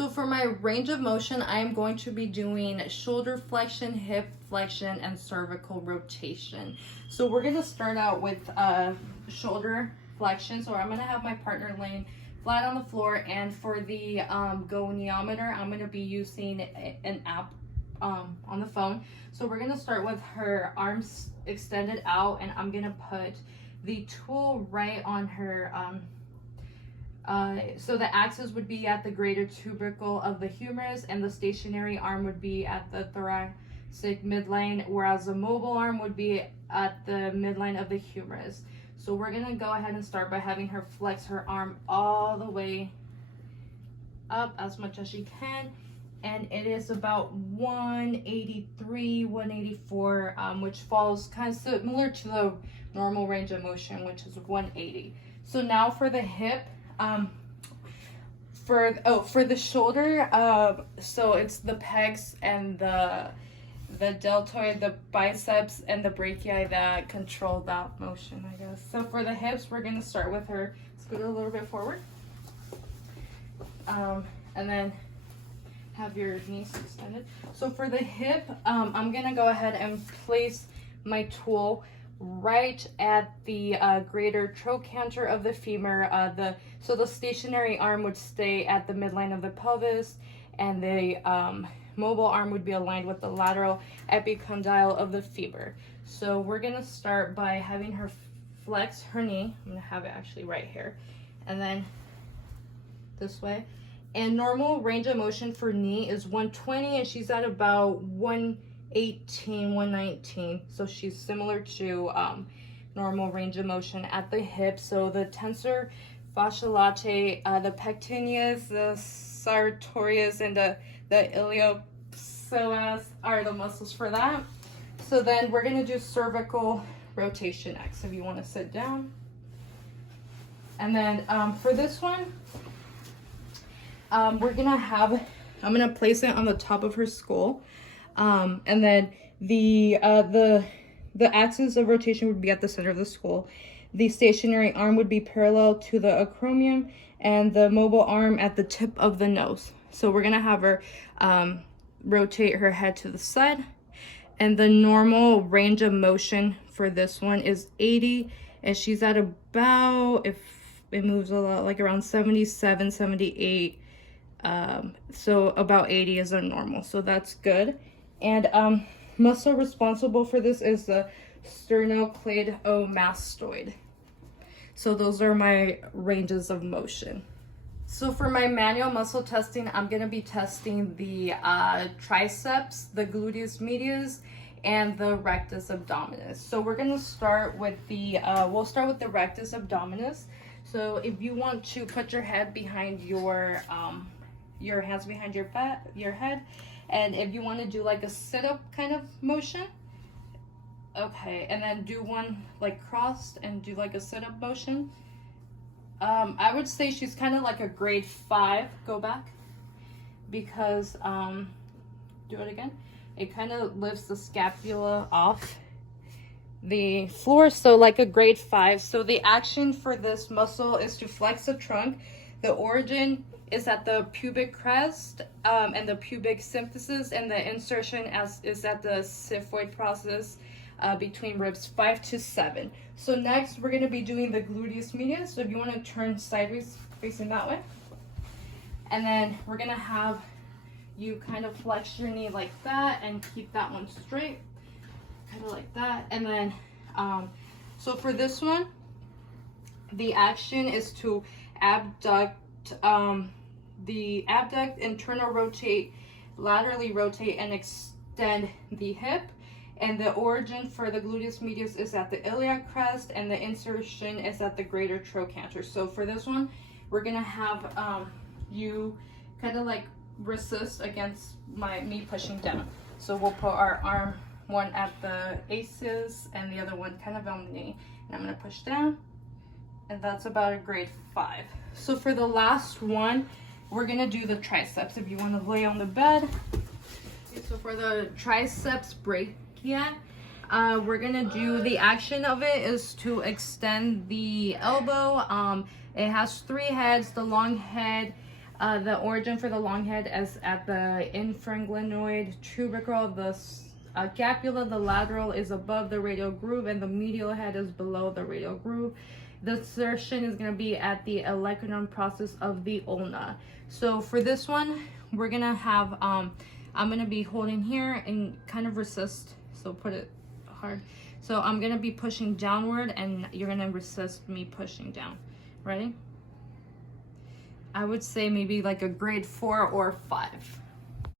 So for my range of motion, I am going to be doing shoulder flexion, hip flexion, and cervical rotation. So we're gonna start out with shoulder flexion. So I'm gonna have my partner laying flat on the floor, and for the goniometer, I'm gonna be using an app on the phone. So we're gonna start with her arms extended out, and I'm gonna put the tool right on her so the axis would be at the greater tubercle of the humerus, and the stationary arm would be at the thoracic midline, whereas the mobile arm would be at the midline of the humerus. So we're gonna go ahead and start by having her flex her arm all the way up as much as she can, and it is about 183, 184, which falls kind of similar to the normal range of motion, which is 180. So now for the hip, for the shoulder, so it's the pecs and the deltoid, the biceps, and the brachii that control that motion, I guess. So for the hips, we're gonna start with her scoot a little bit forward, and then have your knees extended. So for the hip, I'm gonna go ahead and place my tool right at the greater trochanter of the femur. So the stationary arm would stay at the midline of the pelvis, and the mobile arm would be aligned with the lateral epicondyle of the femur. So we're gonna start by having her flex her knee. I'm gonna have it actually right here, and then this way. And normal range of motion for knee is 120, and she's at about 118, 119. So she's similar to normal range of motion at the hip. So the tensor fasciae latae, the pectineus, the sartorius, and the iliopsoas are the muscles for that. So then we're gonna do cervical rotation next, if you wanna sit down. And then for this one, I'm gonna place it on the top of her skull, and then the axis of rotation would be at the center of the skull. The stationary arm would be parallel to the acromion, and the mobile arm at the tip of the nose. So we're gonna have her rotate her head to the side, and the normal range of motion for this one is 80, and she's at about, if it moves a lot, like around 77, 78. So about 80 is a normal, so that's good. And muscle responsible for this is the sternocleidomastoid. So those are my ranges of motion. So for my manual muscle testing, I'm gonna be testing the triceps, the gluteus medius, and the rectus abdominis. So we're gonna start with we'll start with the rectus abdominis. So if you want to put your head behind your hands behind your head, and if you want to do like a sit-up kind of motion, okay, and then do one like crossed and do like a sit-up motion. I would say she's kind of like a grade 5. Go back, because do it again. It kind of lifts the scapula off the floor, so like a grade 5. So the action for this muscle is to flex the trunk. The origin is at the pubic crest and the pubic symphysis, and the insertion is at the xiphoid process between ribs 5 to 7. So next we're going to be doing the gluteus medius. So if you want to turn sideways facing that way, and then we're going to have you kind of flex your knee like that and keep that one straight, kind of like that. And then so for this one, the action is to abduct, internal rotate, laterally rotate, and extend the hip. And the origin for the gluteus medius is at the iliac crest, and the insertion is at the greater trochanter. So for this one, we're gonna have you kind of like resist against me pushing down. So we'll put our arm, one at the aces and the other one kind of on the knee, and I'm gonna push down, and that's about a grade 5. So for the last one, we're gonna do the triceps. If you want to lay on the bed. Okay, so for the triceps brachii, we're gonna do, the action of it is to extend the elbow. It has 3 heads. The long head The origin for the long head is at the infraglenoid tubercle. The scapula, the lateral, is above the radial groove, and the medial head is below the radial groove. The insertion is going to be at the olecranon process of the ulna. So for this one, we're going to have, I'm going to be holding here and kind of resist. So put it hard. So I'm going to be pushing downward, and you're going to resist me pushing down. Ready? I would say maybe like a grade 4 or 5.